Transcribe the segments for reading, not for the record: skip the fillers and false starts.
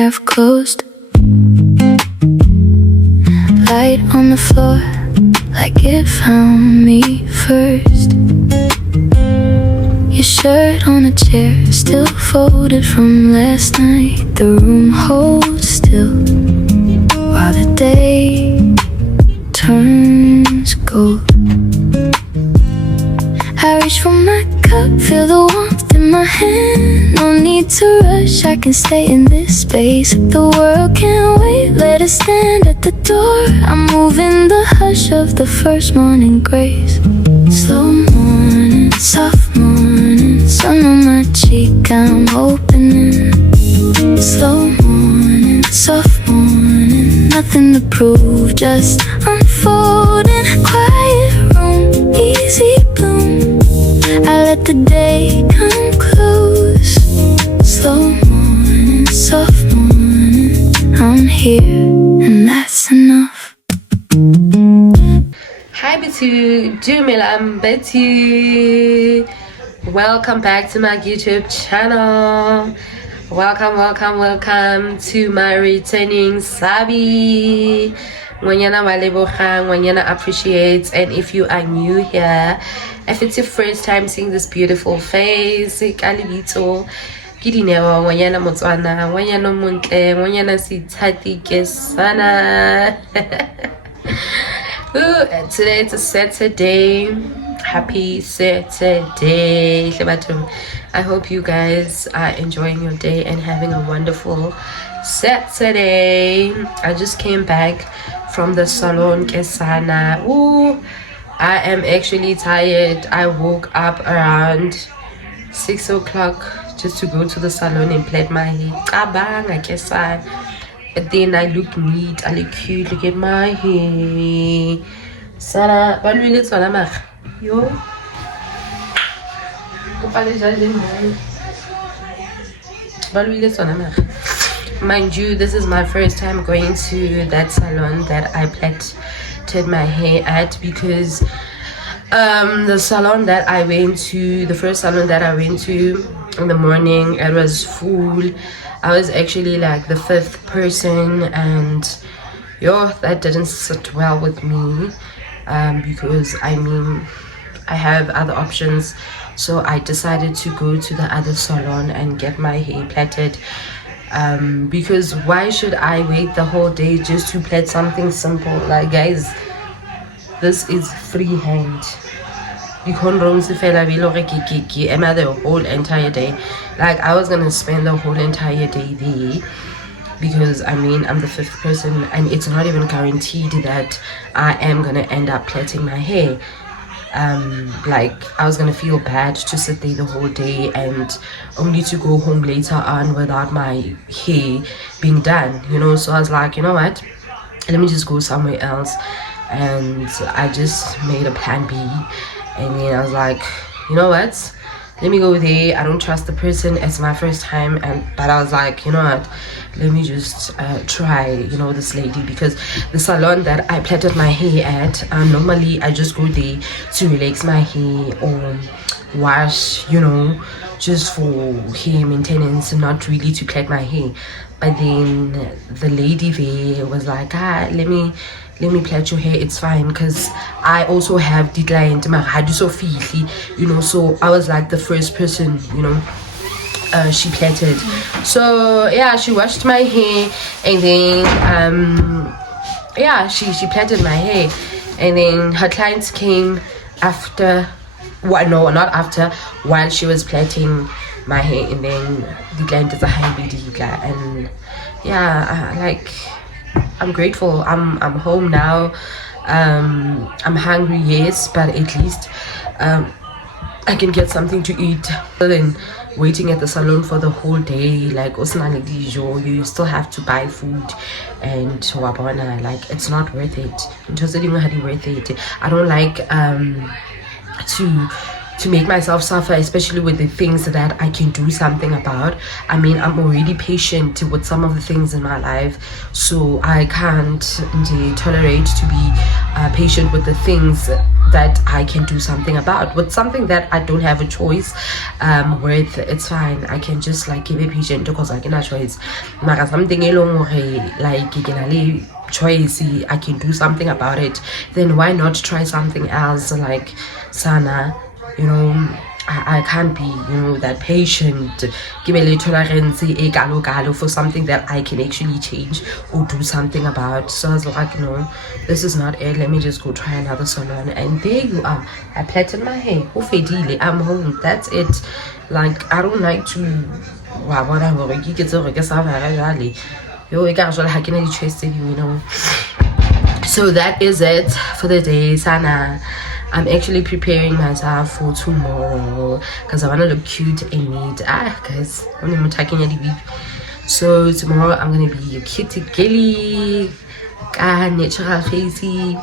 half closed. Light on the floor, like it found me first. Your shirt on a chair, still folded from last night. The room holds still, while the day turns gold. I reach for my cup, feel the warmth in my hand. No need to rush, I can stay in this space. The world can't wait, let it stand at the door. I'm moving the hush of the first morning grace. Slow morning, soft morning, sun on my cheek, I'm opening. Slow morning, soft morning, nothing to prove, just unfolding. Quiet room, easy bloom, I let the day come close. Slow morning, soft morning, I'm here and that's enough. Hi Betty, I'm Betty. Welcome back to my YouTube channel. Welcome to my returning Sabi. Ngwanyana walebogang, ngwanyana appreciates. And if you are new here, if it's your first time seeing this beautiful face, ka lebitso ke Dineo, ngwanyana Motswana, ngwanyana montle, ngwanyana sithati ke sana. Ooh, today it's a Saturday. Happy Saturday. I hope you guys are enjoying your day and having a wonderful Saturday. I just came back from the salon Kesana. Ooh, I am actually tired. I woke up around 6 o'clock just to go to the salon and plait my hair. Kabang, I guess but then I look neat, I look cute, look at my hair. Sana, balwile tsona mag. Yo. Balwile tsona mag. Mind you, this is my first time going to that salon that I plaited my hair at, because the salon that I went to, the first salon that I went to in the morning, it was full. I was actually like the 5th person, and that didn't sit well with me, because I mean I have other options. So I decided to go to the other salon and get my hair plaited, because why should I wait the whole day just to plait something simple? Like, guys, this is freehand. The whole entire day. Like, I was gonna spend the whole entire day there, because I mean I'm the 5th person, and it's not even guaranteed that I am gonna end up plaiting my hair. Like, I was gonna feel bad to sit there the whole day and only to go home later on without my hair being done, so I was like, you know what, let me just go somewhere else. And I just made a plan B. And then I was like, you know what, let me go there. I don't trust the person, it's my first time, but I was like, you know what, let me just try this lady, because the salon that I plaited my hair at, normally I just go there to relax my hair or wash, just for hair maintenance, not really to plait my hair. But then the lady there was like, let me plait your hair, it's fine, because I also have the client so so I was like the first person she plaited. So yeah, she washed my hair, and then she plaited my hair, and then her clients came after, well, no, not after, while she was plaiting my hair. And then the client is a high and like, I'm grateful. I'm home now. I'm hungry, yes, but at least I can get something to eat. Then waiting at the salon for the whole day, like, you still have to buy food, and like, it's not worth it. I don't like to make myself suffer, especially with the things that I can do something about. I mean, I'm already patient with some of the things in my life, so I can't tolerate to be patient with the things that I can do something about, with something that I don't have a choice with. It's fine, I can just like give a patient because I can have choice. Mara something like choice, I can do something about it, then why not try something else? Like sana, you know, I can't be, you know, that patient. Give me a tolerance for something that I can actually change or do something about. So I was like, no, this is not it. Let me just go try another salon. And there you are. I plaited my hair. I'm home. That's it. Like, I don't like to. You know. So that is it for the day, Sana. I'm actually preparing myself for tomorrow because I want to look cute and neat. Guys, I'm taking it. So tomorrow I'm gonna be a cutie girly, natural facey,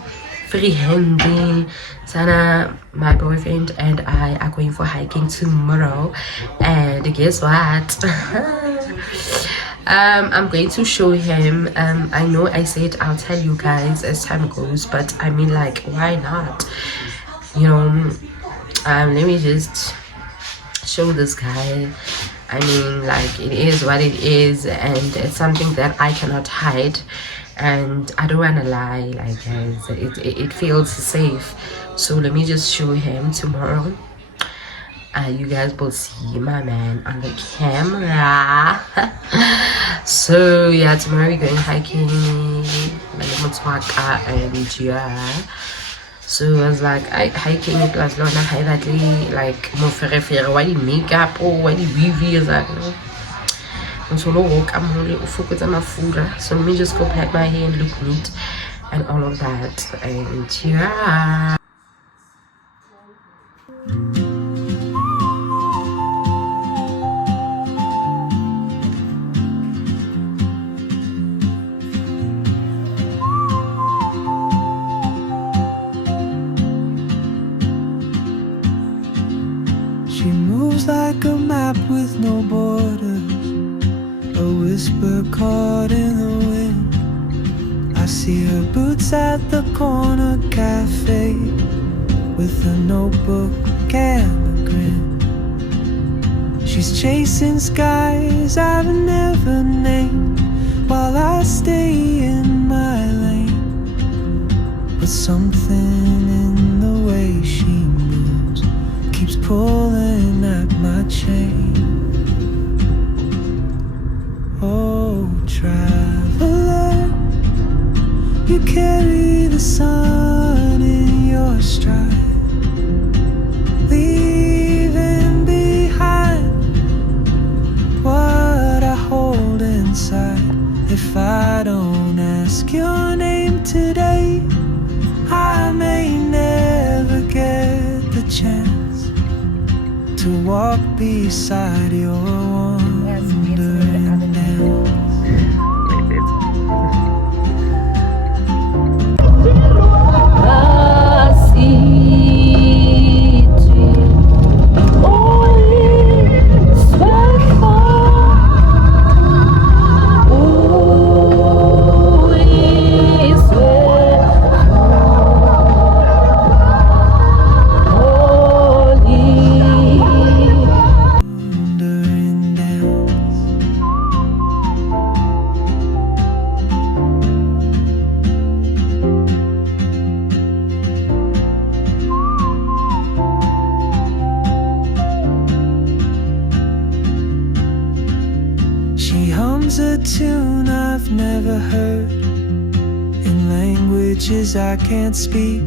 free handy. Sana, my boyfriend, and I are going for hiking tomorrow. And guess what? I'm going to show him. I know I said I'll tell you guys as time goes, but I mean, like, why not? You know, let me just show this guy. I mean, like, it is what it is, and it's something that I cannot hide, and I don't want to lie. Like, guys, it feels safe. So let me just show him tomorrow. You guys will see my man on the camera. So yeah, tomorrow we're going hiking, and yeah. So I was like, hiking plus Lona highly like more fair why makeup or why weavy is that. So let me just go pack my hair and look neat and all of that, and yeah. She moves like a map with no borders, a whisper caught in the wind. I see her boots at the corner cafe with a notebook and a grin. She's chasing skies I've never named while I stay in my lane. But something in the way she moves keeps pulling at my chain. Oh, traveler, you carry the sun in your stride, leaving behind what I hold inside. If I don't ask your name today, I may never get the chance to walk beside your wandering dance. A tune I've never heard in languages I can't speak.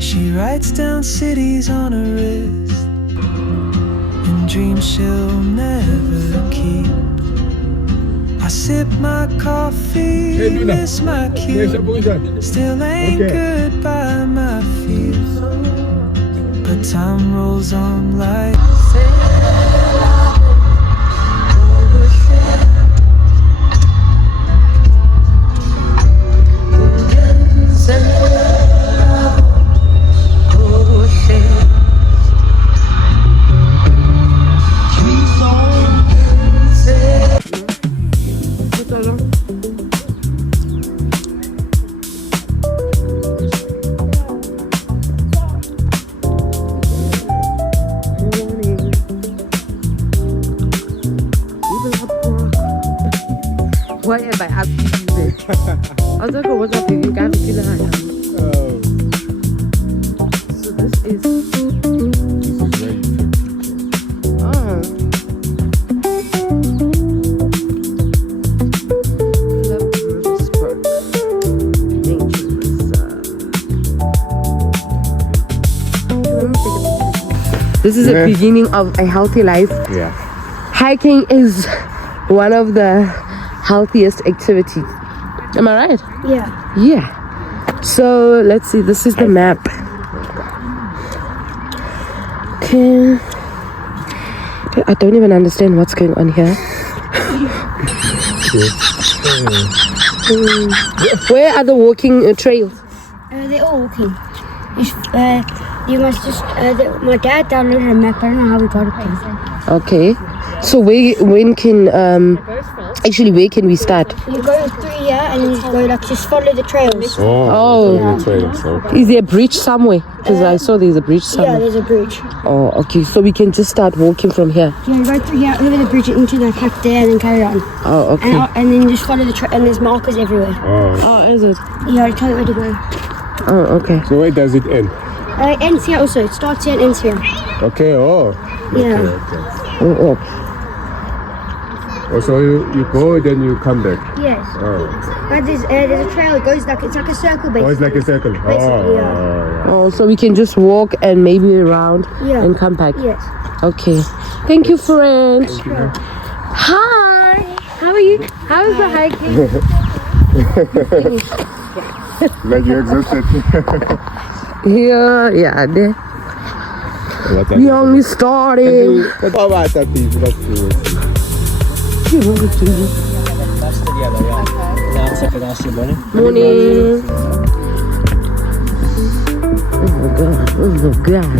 She writes down cities on her wrist and dreams she'll never keep. I sip my coffee, miss my cue, still anchored by my fears. But time rolls on like inspired by us using it. I was like, what's up? You got to feel it. Oh, So this is. this is where you take pictures. Oh. Philip Riversburg Nature Reserve. This is Yeah. the beginning of a healthy life. Yeah. Hiking is one of the healthiest activities. Am I right? Yeah. Yeah. So let's see. This is the map. Okay. I don't even understand what's going on here. Where are the walking trails? They're all walking. You must just. My dad downloaded a map. I don't know how we got it there. Okay. So where can we start? You go through here and then you go like just follow the trails. Oh. The trails, okay. Is there a bridge somewhere? Because I saw there's a bridge Yeah, somewhere. there's a bridge. Oh, okay. So we can just start walking from here. Yeah, go through here, over the bridge into the hut there, and then carry on. Oh, okay. And then just follow the trail. And there's markers everywhere. Oh. Oh, is it? Yeah, I tell you where to go. Oh, okay. So where does it end? Ends here also. It starts here and ends here. Okay, oh. Yeah. Okay. Oh, oh. Oh, so you go, then you come back. Yes. Oh. But there's a trail. It goes like it's like a circle basically. Oh, it's like a circle. Basically, Oh, Oh, so we can just walk and maybe around Yeah. and come back. Yes. Okay. Thank you, friend. Hi. How are you? How is the hiking? Like you exhausted. Yeah, there. We only started. Morning. Oh God.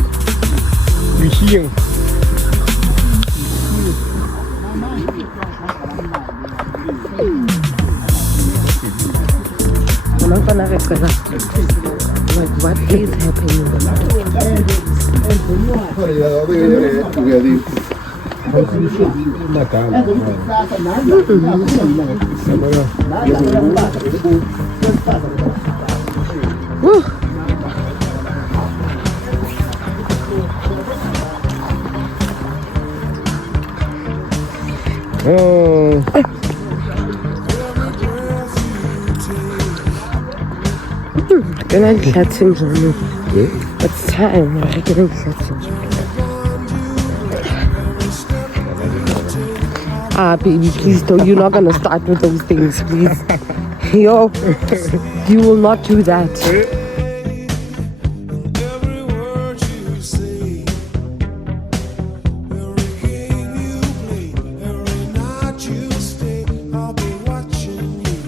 Like, what is happening? Woo. Oh. Can I catch him? It's time. I can catch him. Ah, baby, please don't. You're not gonna start with those things, please. Yo, you will not do that. Every word you say, every game you play, every night you stay, I'll be watching you.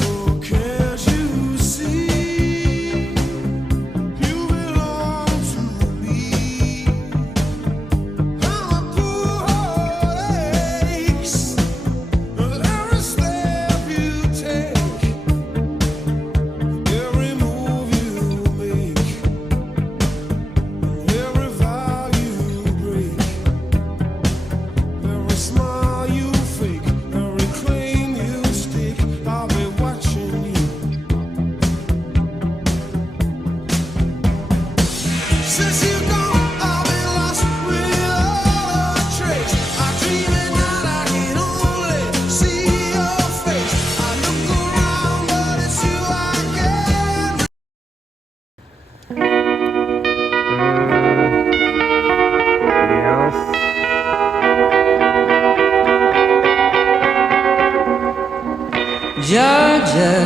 Oh, can't you see? You belong to me. How my poor heart aches with every step you take. Every move you make, every vow you break, every smile you fake, every claim you stake, I'll be watching you. Since you're gone, I've been lost without a trace. I dream at night, I can only see your face. I look around, but it's you I get. Georgia,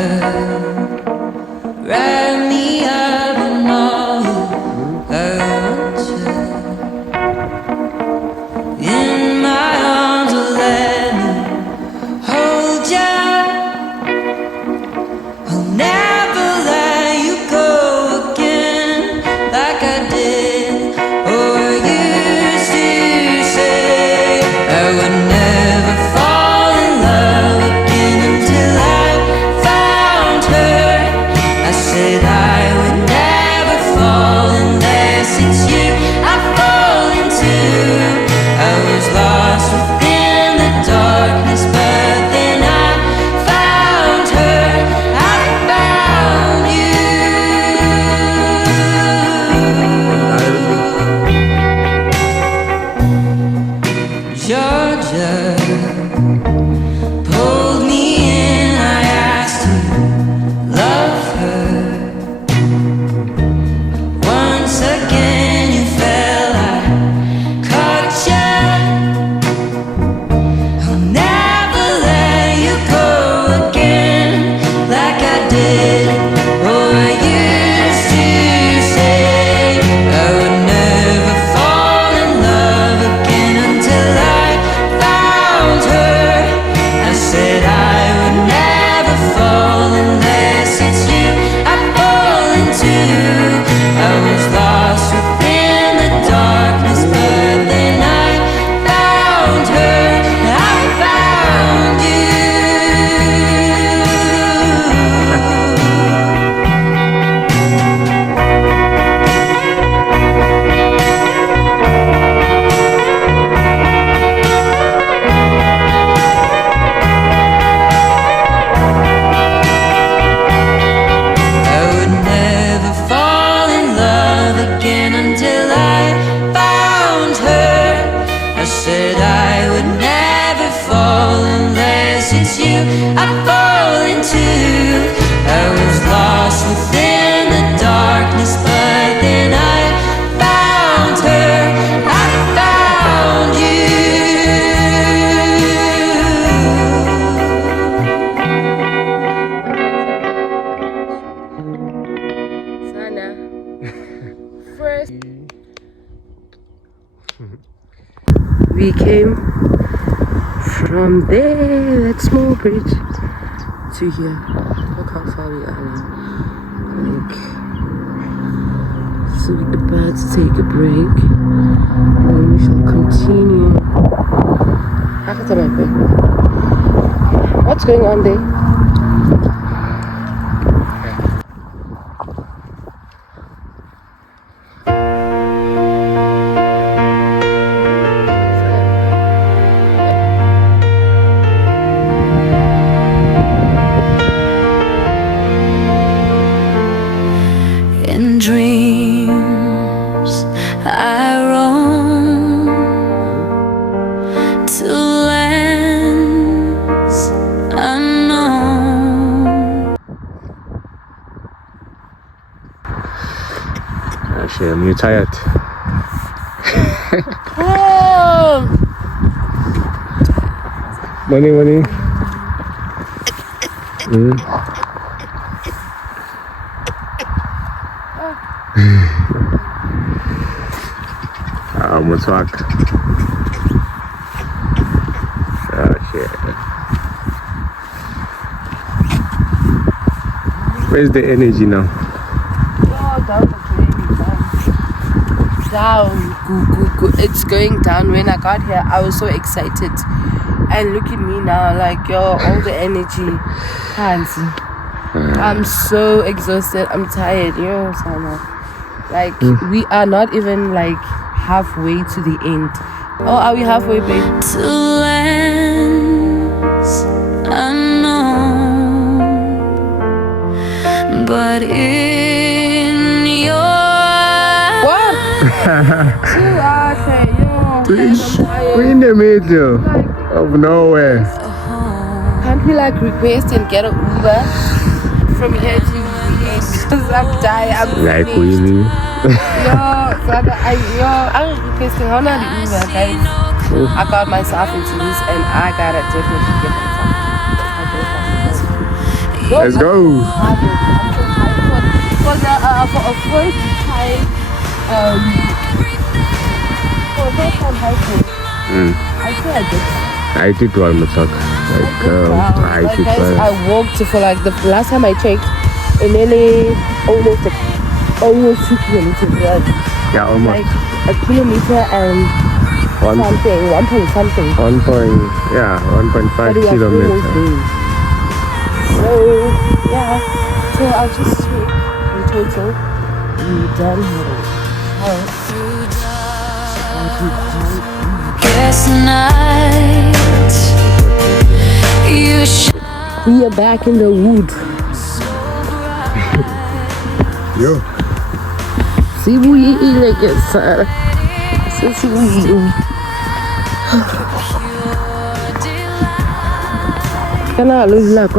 write me up and all I want you in my arms, will let me hold ya. I'll never let you go again like I did or used to say. I would never fall in love again until I found her. from there, that small bridge, to here. Look how far we are now. Like, so we're about to take a break, and then we shall continue. What's going on there? In dreams I roam to lands unknown. Actually, I'm really tired. Money. Motswak. Oh shit. Where's the energy now? Down. It's going down. When I got here, I was so excited. And look at me now, like, yo, all the energy. Hands. I'm so exhausted. I'm tired. Yo, Sana. Like, we are not even, like, halfway to the end. Oh, are we halfway, babe? To lands unknown, but in your What? We're in the middle of nowhere. Can't we like request and get an Uber from here to the end? Because I'm tired. I'm Like finished. really? I'm requesting how not the Uber, guys. I got myself into this and I gotta definitely get myself. Let's go. For a first time, for first time hiking, I feel like this. I did one Motswak. Like, I did guys, one. I walked for like the last time I checked, in nearly almost 2 kilometers. Yeah, almost. Like a kilometer and something, 1 point something. 1.5 But we are kilometers. almost there. So yeah, so I'll just check in total. We're done here. guess night. You should We are back in the wood. Yo. See, we like it, sir. See, we. Can I lose luck?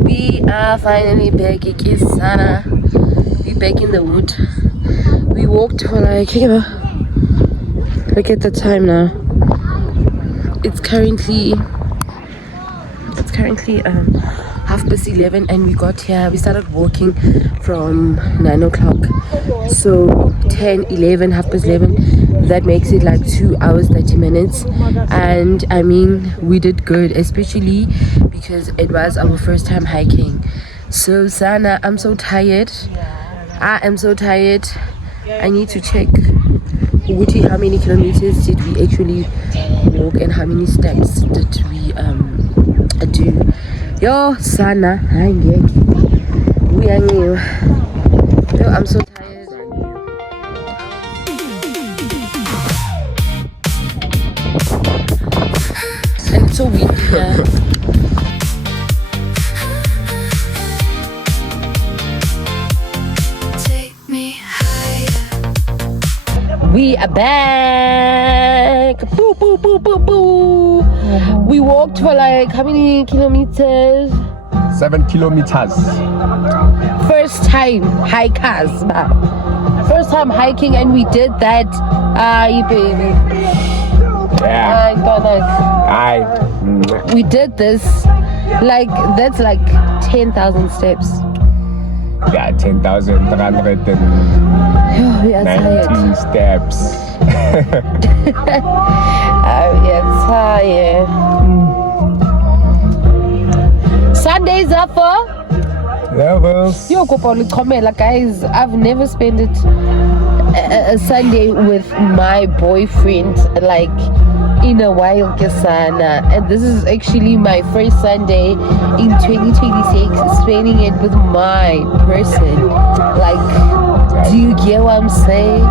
We are finally back, Sana. We back in the wood. We walked for like, look at the time now. It's currently 11:30 and we got here. We started walking from 9 o'clock. So 10, 11, 11:30. That makes it like 2 hours 30 minutes. And I mean, we did good, especially because it was our first time hiking. So Sana, I'm so tired. I am so tired. I need to check how many kilometers did we actually walk and how many steps did we do. Yo Sana, we are new. Yo, I'm so tired. And it's so windy here. take me higher. We are back. Boo, boo, boo, boo, boo. We walked for like how many kilometers? 7 kilometers. First time hikers. first time hiking, and we did that. You baby. Yeah. We did this. Like, that's like 10,000 steps. Yeah, 10,390 We are tired. steps. We are tired. Sundays are for Levels. Yo, guys, I've never spent it a Sunday with my boyfriend like in a while, Kesana. And this is actually my first Sunday in 2026 spending it with my person. Like, do you get what I'm saying?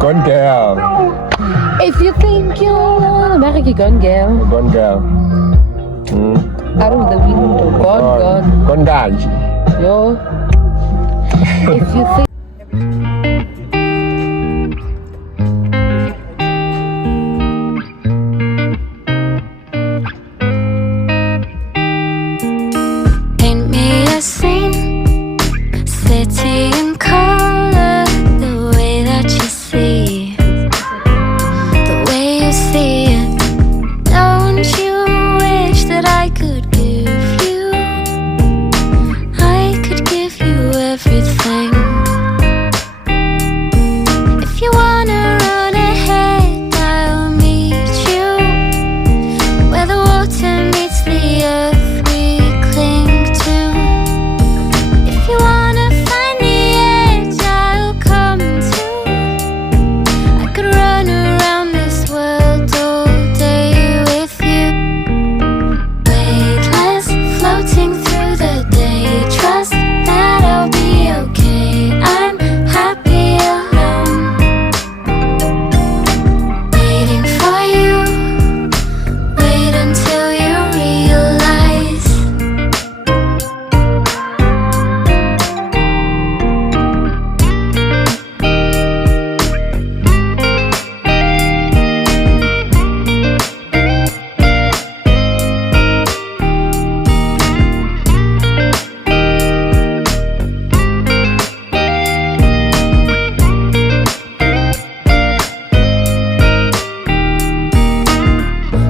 Gone girl. If you think you're America, gone girl. Gone girl. Out of the window, gone. Gone dance. Yo. If you think Paint me a scene, city in color, the way that you see, the way you see it. Don't you wish that I could give you everything? If you wanna run ahead, I'll meet you where the water meets the earth we cling to. If you wanna find the edge, I'll come too. I could run around this world all day with you. Weightless, floating through the day. Trust that I'll be okay. I'm happy alone, waiting for you. Wait until you realize.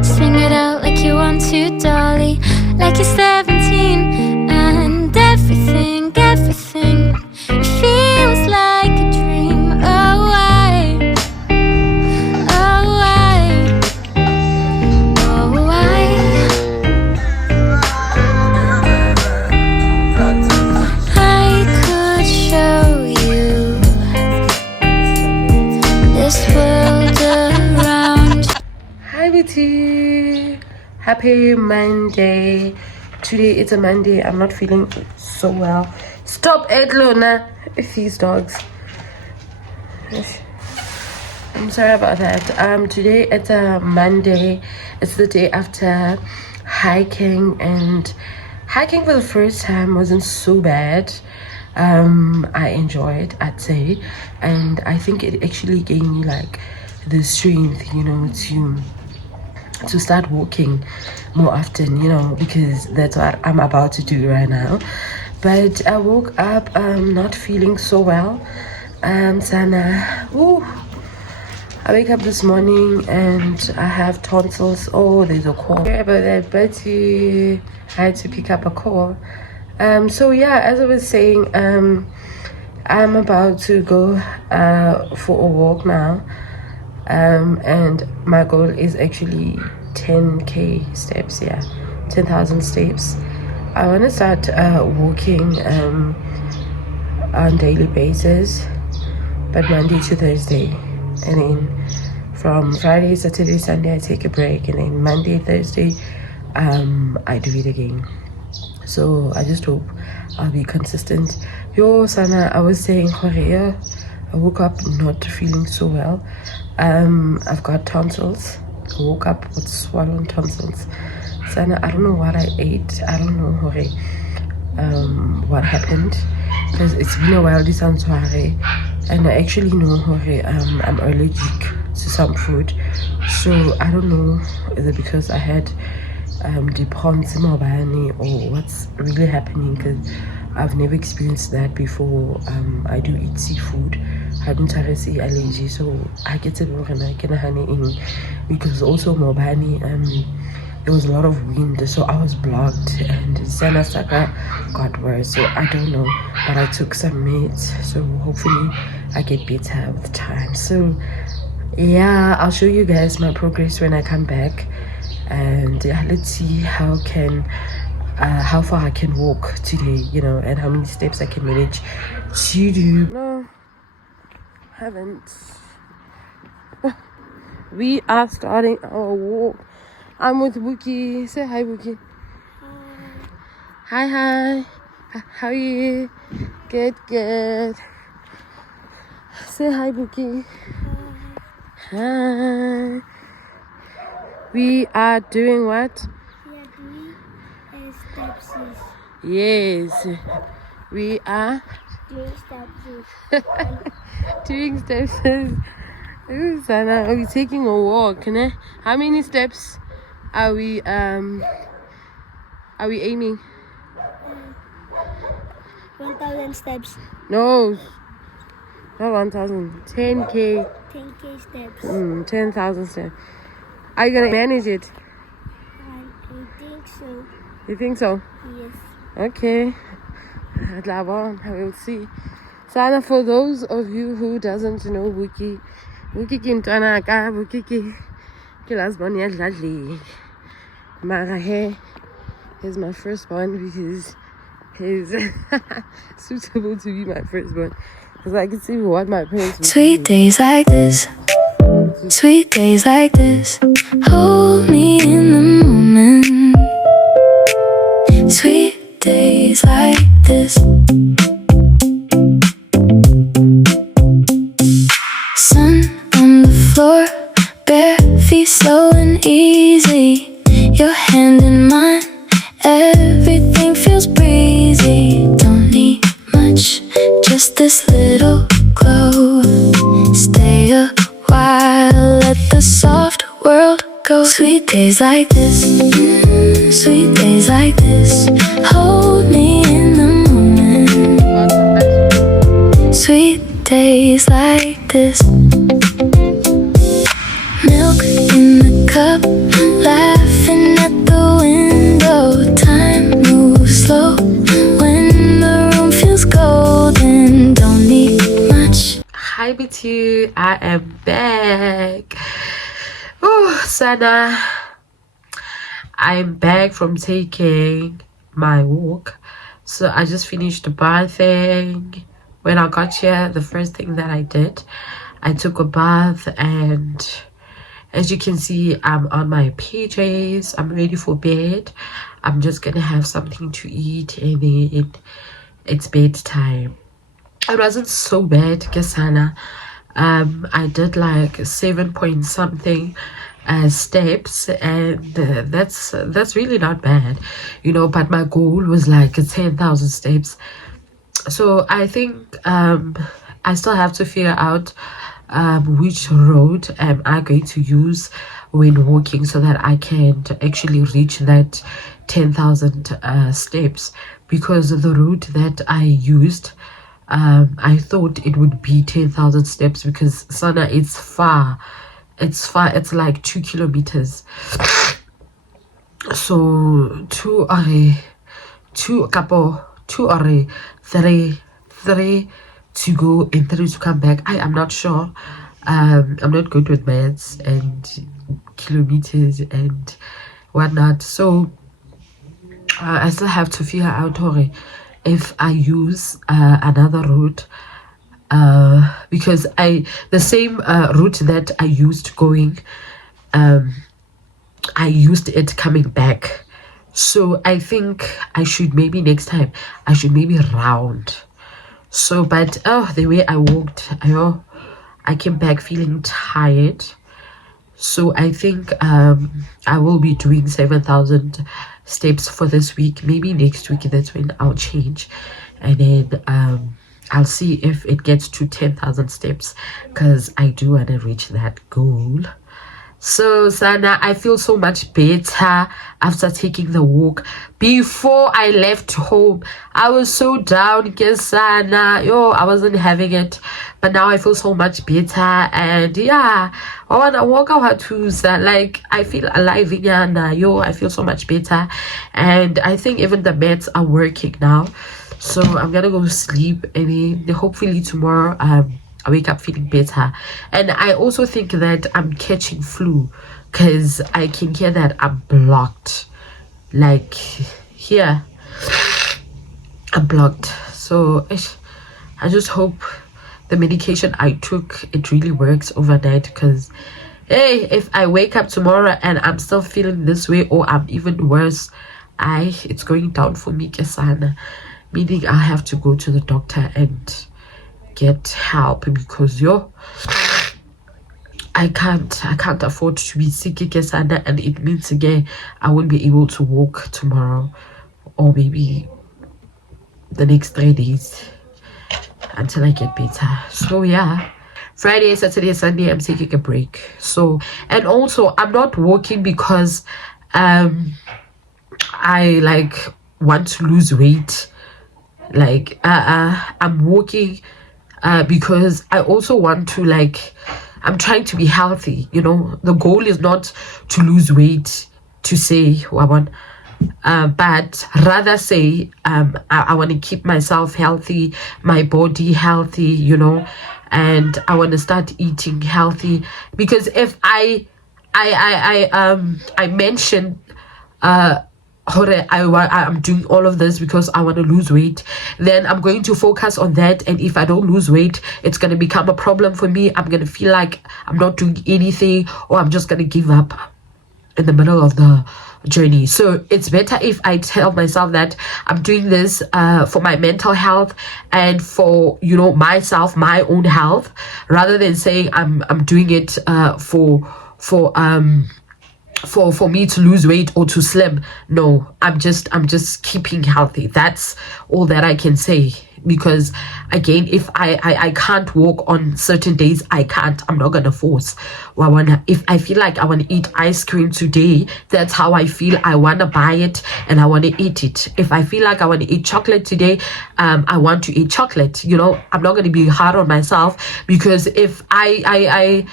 Sing it out like you want to, Dolly. Like you're 17 and everything feels like a dream. Oh, I could show you this world around. Hi BT, happy Monday. Today it's a Monday. I'm not feeling so well. Stop it, Luna. These dogs. I'm sorry about that. Today it's a Monday. It's the day after hiking, and hiking for the first time wasn't so bad. I enjoyed, I'd say, and I think it actually gave me like the strength, you know, to start walking more often, you know, because that's what I'm about to do right now. But I woke up not feeling so well. Sana, I wake up this morning and I have tonsils. Oh, there's a call. Sorry about that, but I had to pick up a call. So yeah, as I was saying, I'm about to go for a walk now. And my goal is actually 10k steps. 10,000 steps. I want to start walking on daily basis, but Monday to Thursday, and then from Friday, Saturday, Sunday I take a break, and then Monday, Thursday I do it again. So I just hope I'll be consistent. Yo, Sana, I was saying, I woke up not feeling so well. I've got tonsils. I woke up with swollen tonsils. Sana, I don't know what I ate. I don't know what happened, because it's been a while this and I actually know I'm allergic to some food. So I don't know, is it because I had the ponzi mobile or what's really happening, because I've never experienced that before. I do eat seafood. I don't have a sea allergy, so I get it because also Mobani, there was a lot of wind, so I was blocked, and Sanasaka got worse. So I don't know, but I took some meds, so hopefully I get better with time. So yeah, I'll show you guys my progress when I come back, and yeah, let's see how far I can walk today, you know, and how many steps I can manage to do. No, haven't. We are starting our walk. I'm with Buki. Say hi, Buki. Hi. How are you? Good. Say hi, Buki. Hi. We are doing what? Yes, we are doing steps. Ooh, Sana, are we taking a walk? Ne? How many steps are we aiming? 1,000 steps. No, not 1,000. 10K. 10K steps. 10,000 steps. Are you gonna manage it? I think so. You think so? Yes. Okay. I will see. Sana, for those of you who doesn't know Wiki Kintana ka Wiki ke last born yadladli. Mara he is my firstborn because he's suitable to be my firstborn. Because I can see what my parents would Sweet do. days like this, sweet days like this, hold me in the moment. Sweet days like this, sun on the floor, bare feet slow and easy, your hand in mine, everything feels breezy. Don't need much, just this little glow. Stay a while, let the soft world go. Sweet days like this, sweet days like this, hold me in the moment. Sweet days like this, milk in the cup, laughing at the window. Time moves slow when the room feels golden. Don't need much. Hi BT, I am back. Oh, Sana, I'm back from taking my walk. So I just finished bathing. When I got here, the first thing that I did, I took a bath, and as you can see, I'm on my PJs. I'm ready for bed. I'm just gonna have something to eat, and then it's bedtime. It wasn't so bad, Kasana. I did like 7 point something steps, and that's really not bad, you know, but my goal was like 10,000 steps. So I think I still have to figure out which road am I going to use when walking, so that I can actually reach that 10,000 steps, because the route that I used, I thought it would be 10,000 steps, because Sana, it's far, it's like 2 kilometers. So two or three to go and 3 to come back. I am not sure. I'm not good with maths and kilometers and whatnot, so I still have to figure out if I use another route, because the same route that I used going, I used it coming back. So I think I should maybe next time I should maybe round. So but the way I walked, I came back feeling tired. So I think I will be doing 7,000 steps for this week. Maybe next week, that's when I'll change, and then I'll see if it gets to 10,000 steps, because I do want to reach that goal. So Sana, I feel so much better after taking the walk. Before I left home, I was so down, Sana. Yo, I wasn't having it. But now I feel so much better. And yeah, I wanna walk out to like I feel alive again. Yo, I feel so much better. And I think even the meds are working now. So I'm gonna go sleep and then hopefully tomorrow I wake up feeling better. And I also think that I'm catching flu because I can hear that I'm blocked. Like here, I'm blocked. So I just hope the medication I took, it really works overnight, because hey, if I wake up tomorrow and I'm still feeling this way or I'm even worse, it's going down for me, Kesana. Meaning I have to go to the doctor and get help, because I can't afford to be sick, Kesana, and it means again I won't be able to walk tomorrow or maybe the next 3 days until I get better. So yeah, Friday, Saturday, Sunday I'm taking a break. So, and also I'm not walking because I like want to lose weight. Like I'm walking because I also want to, like, I'm trying to be healthy, you know. The goal is not to lose weight to say but rather say I want to keep myself healthy, my body healthy, you know, and I want to start eating healthy. Because if I mentioned I'm doing all of this because I want to lose weight, then I'm going to focus on that, and if I don't lose weight, it's going to become a problem for me. I'm going to feel like I'm not doing anything, or I'm just going to give up in the middle of the journey. So it's better if I tell myself that I'm doing this for my mental health and for, you know, myself, my own health, rather than saying I'm doing it for me to lose weight or to slim. No, I'm just keeping healthy. That's all that I can say. Because again, if I can't walk on certain days, I'm not gonna force. If I feel like I want to eat ice cream today, that's how I feel. I want to buy it and I want to eat it. If I feel like I want to eat chocolate today, I want to eat chocolate. You know, I'm not going to be hard on myself, because if I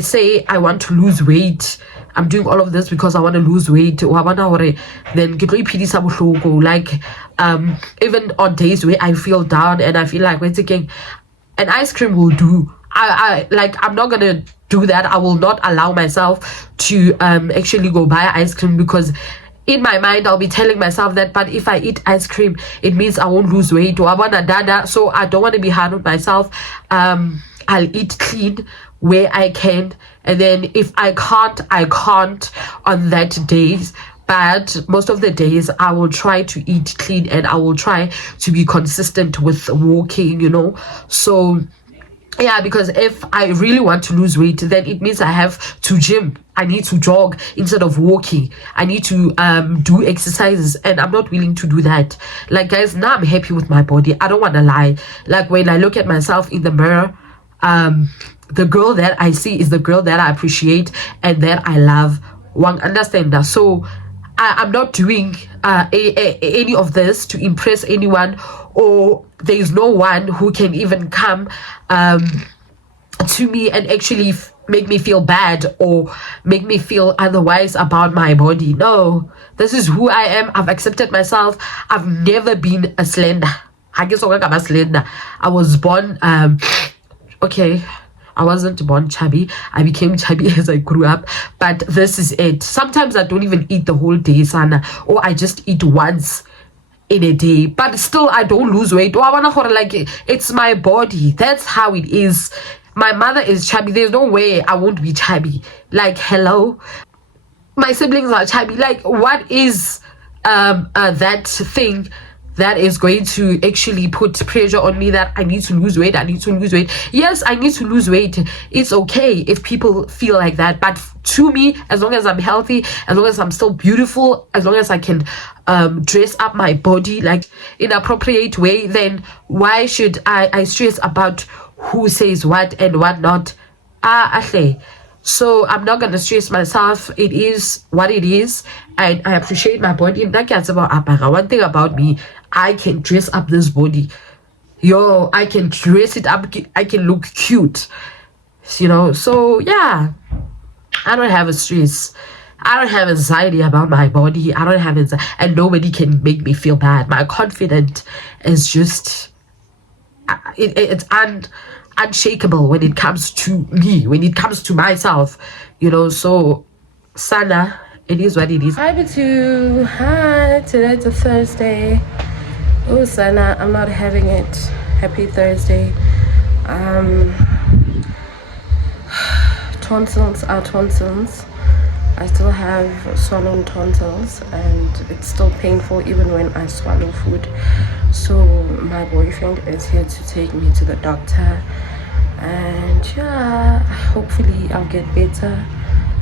say I want to lose weight, I'm doing all of this because I want to lose weight, then like even on days where I feel down and I feel like we're taking an ice cream will do. I'm not gonna do that. I will not allow myself to actually go buy ice cream, because in my mind I'll be telling myself that, but if I eat ice cream, it means I won't lose weight. So I don't want to be hard on myself. I'll eat clean where I can, and then if I can't on that days. But most of the days I will try to eat clean, and I will try to be consistent with walking, you know. So yeah, because if I really want to lose weight, then it means I have to gym. I need to jog instead of walking. I need to do exercises, and I'm not willing to do that. Like, guys, now I'm happy with my body. I don't want to lie. Like, when I look at myself in the mirror, the girl that I see is the girl that I appreciate and that I love. One understand that. So I'm not doing any of this to impress anyone, or there is no one who can even come to me and actually make me feel bad or make me feel otherwise about my body. No, this is who I am. I've accepted myself. I've never been a slender. I guess I'm slender. I was born I wasn't born chubby. I became chubby as I grew up. But this is it. Sometimes I don't even eat the whole day, Sana. Or I just eat once in a day. But still, I don't lose weight. It's my body. That's how it is. My mother is chubby. There's no way I won't be chubby. Like, hello? My siblings are chubby. Like, what is that thing that is going to actually put pressure on me that I need to lose weight? Yes, I need to lose weight. It's okay if people feel like that, but to me, as long as I'm healthy, as long as I'm still beautiful, as long as I can dress up my body like in an appropriate way, then why should I stress about who says what and what not? So I'm not gonna stress myself. It is what it is, and I appreciate my body. One thing about me, I can dress up this body. Yo, I can dress it up. I can look cute. You know, so yeah, I don't have a stress. I don't have anxiety about my body. I don't have anxiety, and nobody can make me feel bad. My confidence is just it's unshakable when it comes to me, when it comes to myself, you know. So Sana, it is what it is. Hi Batu. Hi, today's a Thursday. Oh Sana, I'm not having it. Happy Thursday. Tonsils are tonsils. I still have swollen tonsils and it's still painful even when I swallow food. So my boyfriend is here to take me to the doctor, and yeah, hopefully I'll get better.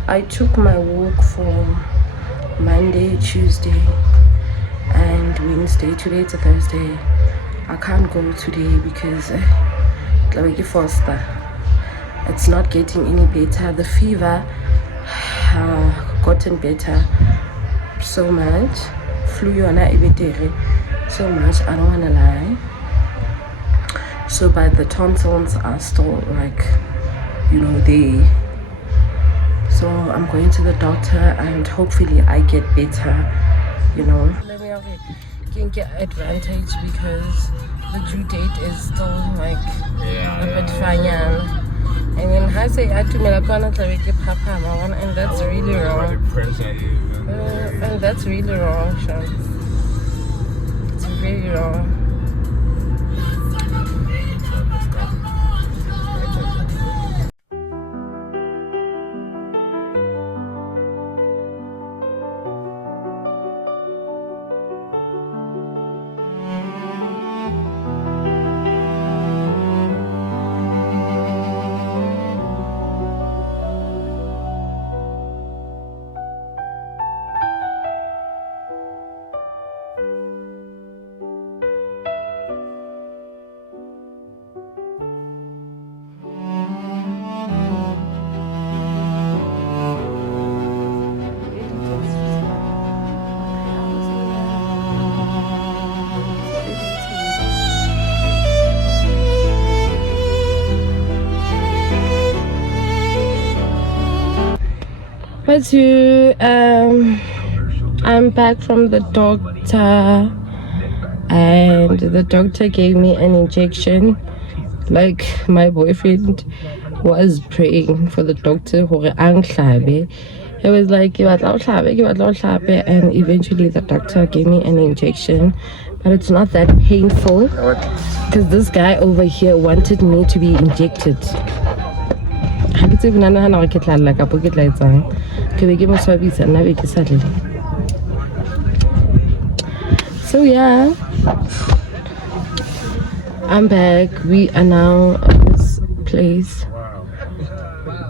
I took my walk for Monday, Tuesday and Wednesday. Today's a Thursday. I can't go today because it's not getting any better. The fever gotten better so much. Flu so much, I don't wanna lie. So but the tonsils are still like, you know, they. So I'm going to the doctor and hopefully I get better, you know. Let me can get advantage because the due date is still like a bit final. And then I say I to me and that's really wrong. And that's really wrong, Sean. It's very wrong. But I'm back from the doctor and the doctor gave me an injection. Like my boyfriend was praying for the doctor. He was like, and eventually the doctor gave me an injection, but it's not that painful because this guy over here wanted me to be injected. So yeah, I'm back. We are now at this place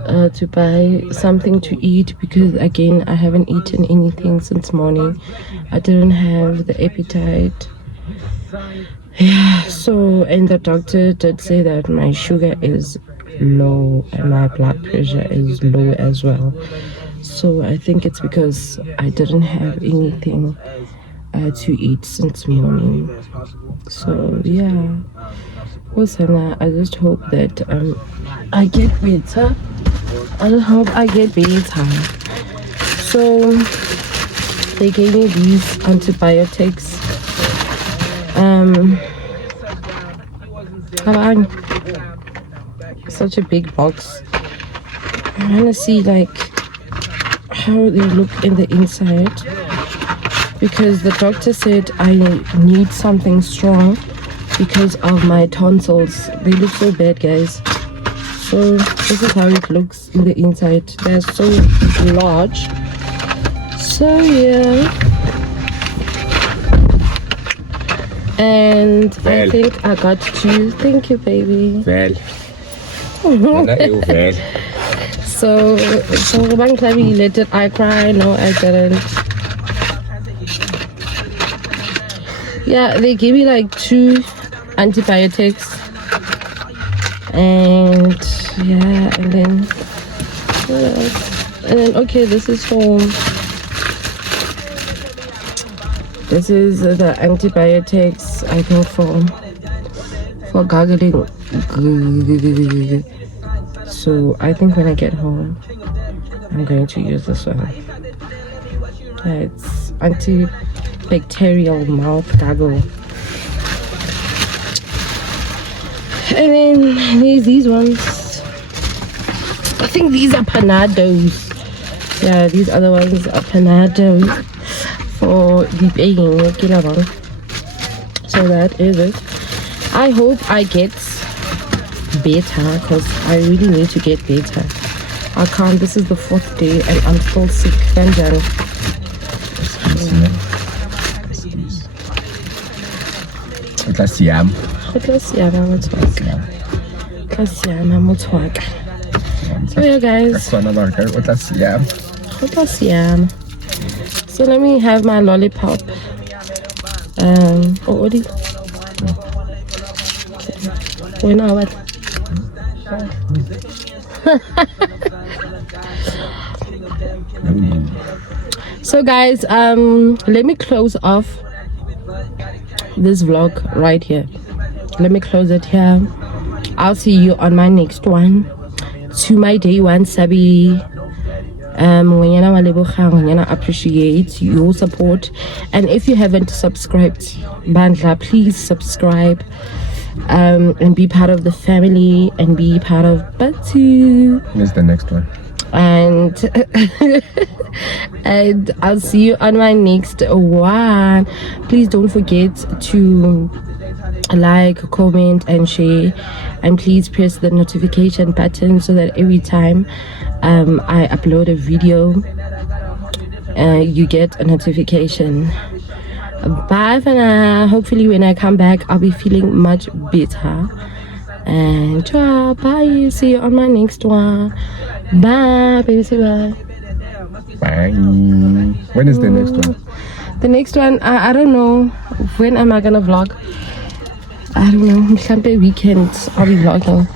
to buy something to eat because again I haven't eaten anything since morning. I didn't have the appetite. Yeah, so and the doctor did say that my sugar is low and my blood pressure is low as well. So I think it's because I didn't have anything to eat since morning. So yeah, Hosanna, I just hope that I get better. I hope I get better. So they gave me these antibiotics. Such a big box. I want to see like how they look in the inside because the doctor said I need something strong because of my tonsils. They look so bad, guys. So this is how it looks in the inside. They're so large. So yeah, and I think I got two. Thank you, baby. Well. So did I cry? No, I didn't. Yeah, they gave me like 2 antibiotics, and yeah, and then What else? And then, okay, this is the antibiotics, I think, for gargling. So I think when I get home, I'm going to use this one. Yeah, it's antibacterial mouth gargle. And then there's these ones. I think these are Panados. Yeah, these other ones are Panados for the pain. So that is it. I hope I get better because I really need to get better. I can't. This is the 4th day and I'm still sick. Benjamin. So yeah, guys. So let me have my lollipop. What do you? Okay. Wait, no, what? So guys, let me close off this vlog right here. Let me close it here. I'll see you on my next one. To my day one Sabi, I appreciate your support, and if you haven't subscribed, Bandla, please subscribe and be part of the family and be part of Batu. Where's the next one? And and I'll see you on my next one. Please don't forget to like, comment and share, and please press the notification button so that every time I upload a video you get a notification. Bye for now. Hopefully when I come back I'll be feeling much better, and bye. See you on my next one. Bye baby, say bye. Bye. When is the next one? The next one, I don't know. When am I gonna vlog? I don't know. Maybe weekend I'll be vlogging.